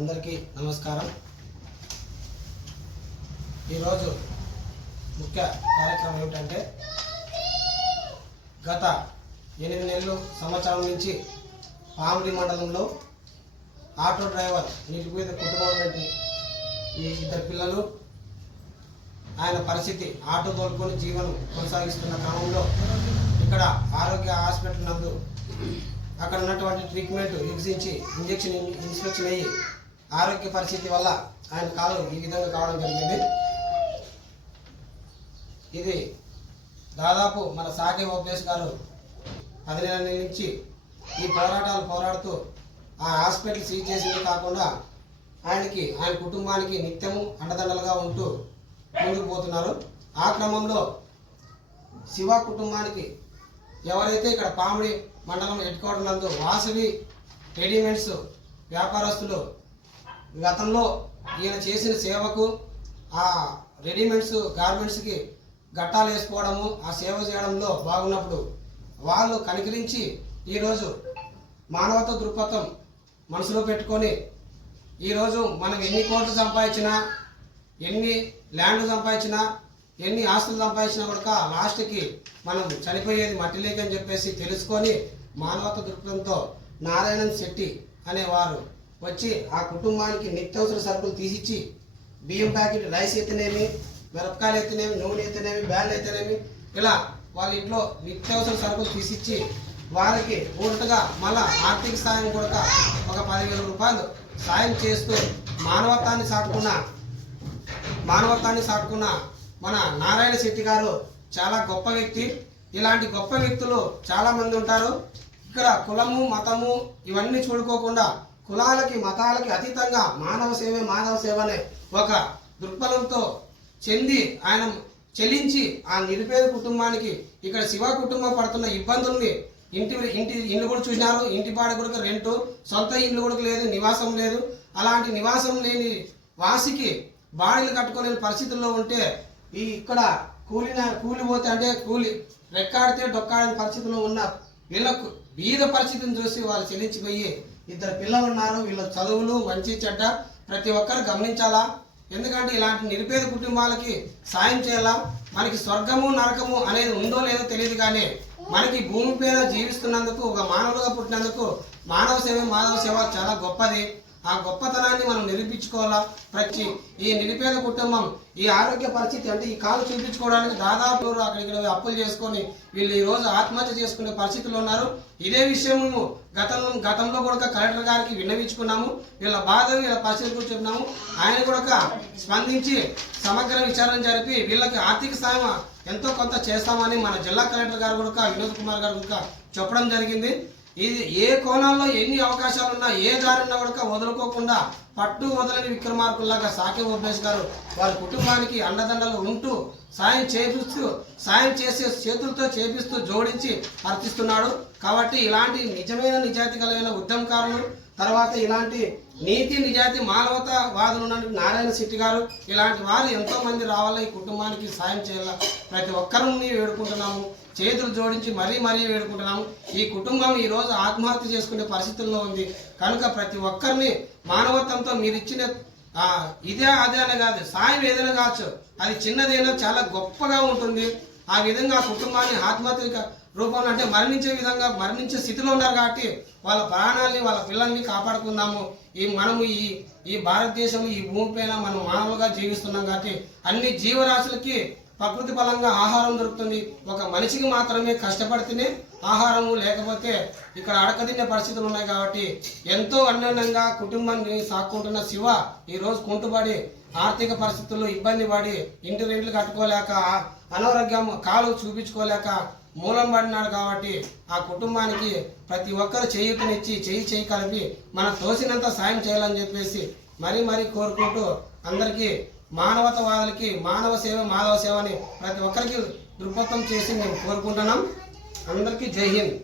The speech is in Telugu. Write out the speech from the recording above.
అందరికీ నమస్కారం। ఈరోజు ముఖ్య కార్యక్రమం ఏమిటంటే గత 8 నెలలు సంవత్సరం నుంచి పామిడి మండలంలో ఆటో డ్రైవర్ నిరుపేద కుటుంబం ఈ ఇద్దరు పిల్లలు ఆయన పరిస్థితి ఆటో తోలుకొని జీవనం కొనసాగిస్తున్న క్రమంలో ఇక్కడ ఆరోగ్య హాస్పిటల్ నందు అక్కడ ఉన్నటువంటి ట్రీట్మెంట్ ఎగ్జించి ఇన్స్పెక్షన్ అయ్యి ఆరోగ్య పరిస్థితి వల్ల ఆయన కాలు ఈ విధంగా కావడం జరిగింది। ఇది దాదాపు మన సాకే ఓపీఎస్ గారు 10 నెలల నుంచి ఈ పోరాటాలు పోరాడుతూ ఆ హాస్పిటల్ సీజ్ చేసింది కాకుండా ఆయన కుటుంబానికి నిత్యము అండదండలుగా ఉంటూ ముందుకు పోతున్నారు। ఆ క్రమంలో శివ కుటుంబానికి ఎవరైతే ఇక్కడ పామిడి మండలం హెడ్ క్వార్టర్ నందు వాసవి రెడీమేడ్స్ వ్యాపారస్తులు గతంలో ఈయన చేసిన సేవకు ఆ రెడీమేడ్స్ గార్మెంట్స్కి గట్టాలు వేసుకోవడము ఆ సేవ చేయడంలో బాగున్నప్పుడు వాళ్ళు కనికరించి ఈరోజు మానవతా దృక్పథం మనసులో పెట్టుకొని ఈరోజు మనం ఎన్ని కోట్లు సంపాదించినా ఎన్ని ల్యాండ్ సంపాదించినా ఎన్ని ఆస్తులు సంపాదించినా కూడా లాస్ట్కి మనం చనిపోయేది మట్టి లేక అని చెప్పేసి తెలుసుకొని మానవతా దృక్పథంతో నారాయణన్ శెట్టి అనేవారు వచ్చి ఆ కుటుంబానికి నిత్యావసర సరుకులు తీసిచ్చి బియ్యం ప్యాకెట్ రైస్ అయితేనేమి మిరపకాయలు అయితేనేమి నూనె అయితేనేమి బ్యాల్ అయితేనేమి ఇలా వాళ్ళ ఇంట్లో నిత్యావసర సరుకులు తీసిచ్చి వారికి పూర్తిగా మళ్ళా ఆర్థిక సాయం కూడా ఒక 10,000 రూపాయలు సాయం చేస్తూ మానవత్వాన్ని సాటుకున్న మన నారాయణ శెట్టి గారు చాలా గొప్ప వ్యక్తి। ఇలాంటి గొప్ప వ్యక్తులు చాలా మంది ఉంటారు। ఇక్కడ కులము మతము ఇవన్నీ చూడుకోకుండా కులాలకి మతాలకి అతీతంగా మానవ సేవ అనే ఒక దృక్పథంతో ఆయన చెల్లించి ఆ నిరుపేద కుటుంబానికి ఇక్కడ శివ కుటుంబం పడుతున్న ఇబ్బందుల్ని ఇల్లు కూడా చూసినారు। ఇంటి పాడ కూడా రెంటు, సొంత ఇల్లు కూడా లేదు, నివాసం లేదు। అలాంటి నివాసం లేని వాసికి బాడీలు కట్టుకోలేని పరిస్థితుల్లో ఉంటే ఇక్కడ కూలిపోతే అంటే కూలి రెక్కాడితే డొక్కాడని పరిస్థితిలో ఉన్న వీళ్ళకు బీద పరిస్థితిని చూసి వాళ్ళు చెల్లించిపోయి 2 పిల్లలు ఉన్నారు। వీళ్ళ చదువులు మంచి చెడ్డ ప్రతి ఒక్కరు గమనించాలా। ఎందుకంటే ఇలాంటి నిరుపేద కుటుంబాలకి సాయం చేయాలా। మనకి స్వర్గము నరకము అనేది ఉందో లేదో తెలియదు, కానీ మనకి భూమి పైన జీవిస్తున్నందుకు ఒక మానవులుగా పుట్టినందుకు మానవ సేవ చాలా గొప్పది। ఆ గొప్పతనాన్ని మనం నిరూపించుకోవాలా। ప్రతి ఈ నిరుపేద కుటుంబం ఈ ఆరోగ్య పరిస్థితి అంటే ఈ కాలు చూపించుకోవడానికి దాదాపు అక్కడికి అప్పులు చేసుకొని వీళ్ళు ఈ రోజు ఆత్మహత్య చేసుకునే పరిస్థితుల్లో ఉన్నారు। ఇదే విషయం గతంలో కూడా కలెక్టర్ గారికి విన్నవించుకున్నాము। వీళ్ళ బాధ వీళ్ళ పరిస్థితి గురించి చెప్పినాము। ఆయన కూడా స్పందించి సమగ్ర విచారణ జరిపి వీళ్ళకి ఆర్థిక సాయం ఎంతో కొంత చేస్తామని మన జిల్లా కలెక్టర్ గారు కూడా వినోద్ కుమార్ గారు కూడా చెప్పడం జరిగింది। ఇది ఏ కోణాల్లో ఎన్ని అవకాశాలు ఉన్నా ఏ దారిన్నా కూడా వదులుకోకుండా పట్టు వదలని విక్రమార్కుల్లాగా సాకే ఓపీఎస్ గారు వారి కుటుంబానికి అండదండలు ఉంటూ సాయం చేసే చేతులతో చేపిస్తూ జోడించి అర్థిస్తున్నాడు। కాబట్టి ఇలాంటి నిజాయితీ కలిగిన ఉద్యమకారులు తర్వాత ఇలాంటి నీతి నిజాయితీ మానవతావాదులు ఉన్న నారాయణ శెట్టి గారు ఇలాంటి వారు ఎంతో మంది రావాలా, ఈ కుటుంబానికి సాయం చేయాలా ప్రతి ఒక్కరిని వేడుకుంటున్నాము। చేతులు జోడించి మరీ వేడుకుంటున్నాము। ఈ కుటుంబం ఈ రోజు ఆత్మహత్య చేసుకునే పరిస్థితుల్లో ఉంది కనుక ప్రతి ఒక్కరిని మానవత్వంతో మీరు ఇచ్చిన ఇదే అదే అనే కాదు, సాయం ఏదైనా కావచ్చు, అది చిన్నదైనా చాలా గొప్పగా ఉంటుంది। ఆ విధంగా కుటుంబాన్ని ఆత్మహత్య రూపంలో అంటే మరణించే స్థితిలో ఉన్నారు కాబట్టి వాళ్ళ ప్రాణాలని వాళ్ళ పిల్లల్ని కాపాడుకుందాము। మనము ఈ భారతదేశం ఈ భూమిపైన మనం మానవులుగా జీవిస్తున్నాం కాబట్టి అన్ని జీవరాశులకి ప్రకృతి బలంగా ఆహారం దొరుకుతుంది। ఒక మనిషికి మాత్రమే కష్టపడితేనే ఆహారము, లేకపోతే ఇక్కడ అడకదిన్నే పరిస్థితులు ఉన్నాయి కాబట్టి ఎంతో అన్యోన్యంగా కుటుంబాన్ని సాక్కుంటున్న శివ ఈరోజు కుంటుబడి ఆర్థిక పరిస్థితుల్లో ఇబ్బంది పడి ఇంటి రెంట్లు కట్టుకోలేక అనారోగ్యం కాలు చూపించుకోలేక మూలం పడినాడు కాబట్టి ఆ కుటుంబానికి ప్రతి ఒక్కరు చేయూతనిచ్చి చేయి కలిపి మనం తోసినంత సాయం చేయాలని చెప్పేసి మరీ కోరుకుంటూ అందరికీ మానవతావాదులకి మానవ సేవ అని ప్రతి ఒక్కరికి దృక్పథం చేసి మేము కోరుకుంటున్నాం। అందరికీ జై హింద్।